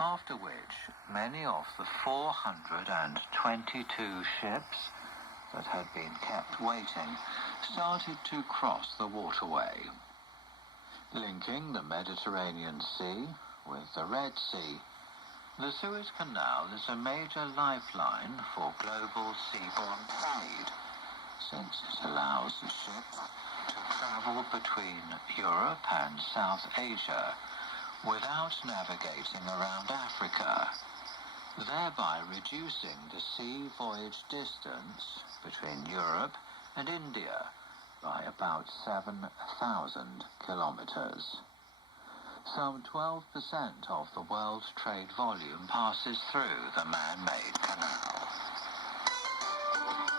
after which many of the 422 ships that had been kept waiting started to cross the waterway, linking the Mediterranean Sea with the Red Sea. The Suez Canal is a major lifeline for global seaborne trade, since it allows ships to travel between Europe and South Asia without navigating around Africa, thereby reducing the sea voyage distance between Europe and India by about 7,000 kilometers. Some 12% of the world's trade volume passes through the man-made canal.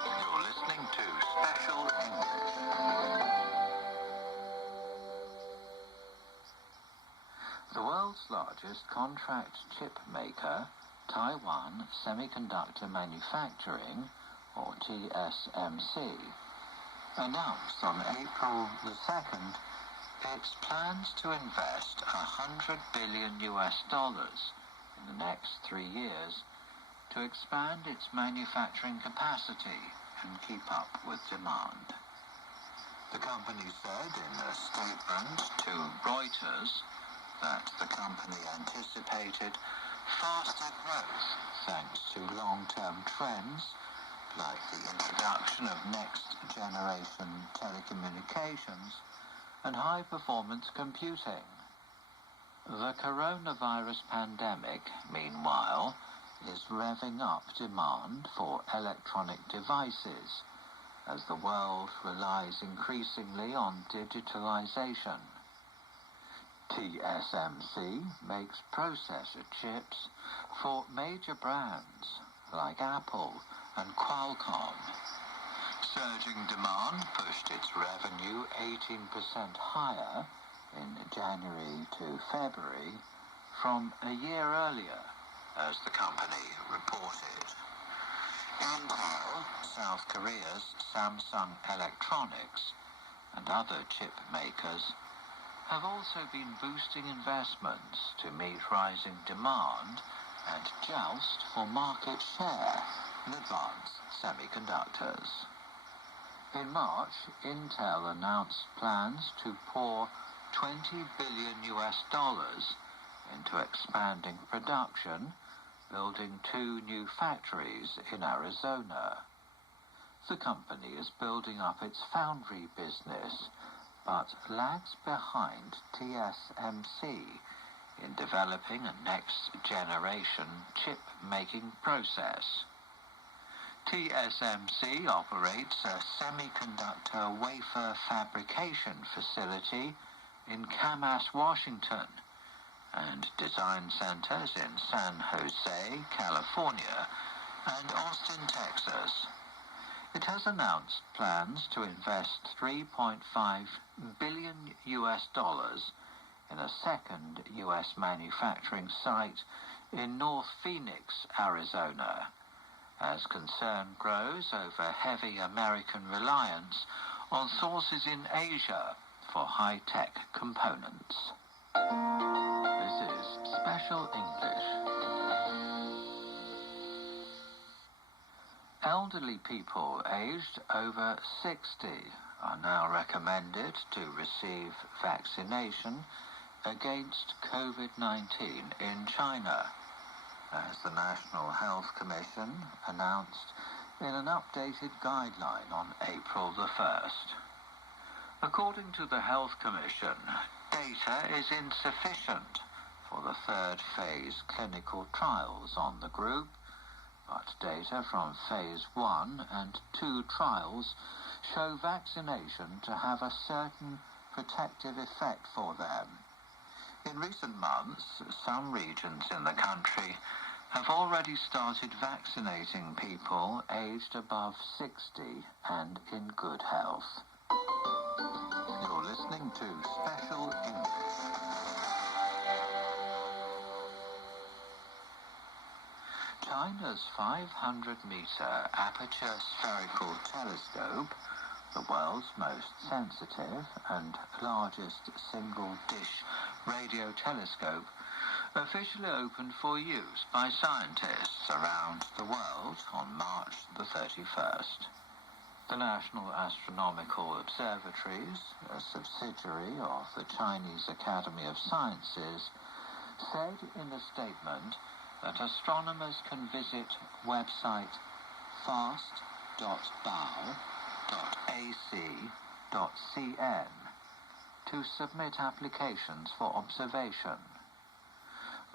You're listening to Spe-cial English. The world's largest contract chip maker, Taiwan Semiconductor Manufacturing, or TSMC, announced on April the 2nd its plans to invest $100 billion in the next 3 years to expand its manufacturing capacity and keep up with demand. The company said in a statement to Reuters that the company anticipated faster growth thanks to long-term trends like the introduction of next-generation telecommunications and high-performance computing. The coronavirus pandemic, meanwhile, is revving up demand for electronic devices as the world relies increasingly on digitalization. TSMC makes processor chips for major brands like Apple and Qualcomm. Surging demand pushed its revenue 18% higher in January to February from a year earlier, as the company reported. Intel, South Korea's Samsung Electronics, and other chip makers have also been boosting investments to meet rising demand and joust for market share in advanced semiconductors. In March, Intel announced plans to pour $20 billion into expanding production, building 2 new factories in Arizona. The company is building up its foundry business, but lags behind TSMC in developing a next-generation chip-making process. TSMC operates a semiconductor wafer fabrication facility in Camas, Washington, and design centers in San Jose, California, and Austin, Texas. It has announced plans to invest $3.5 billion in a second U.S. manufacturing site in North Phoenix, Arizona, as concern grows over heavy American reliance on sources in Asia for high-tech components. This is Spe-cial English. Elderly people aged over 60 are now recommended to receive vaccination against COVID-19 in China, as the National Health Commission announced in an updated guideline on April the 1st. According to the Health Commission, data is insufficient for the 3rd phase clinical trials on the group, but data from phase 1 and 2 trials show vaccination to have a certain protective effect for them. In recent months, some regions in the country have already started vaccinating people aged above 60 and in good health. You're listening to Spe-cial English. China's 500-meter aperture spherical telescope, the world's most sensitive and largest single-dish radio telescope, officially opened for use by scientists around the world on March the 31st. The National Astronomical Observatories, a subsidiary of the Chinese Academy of Sciences, said in a statement that astronomers can visit website fast.bao.ac.cn to submit applications for observation.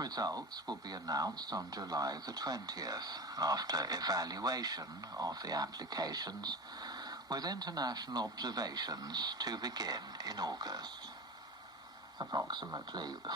Results will be announced on July the 20th, after evaluation of the applications, with international observations to begin in August. Approximately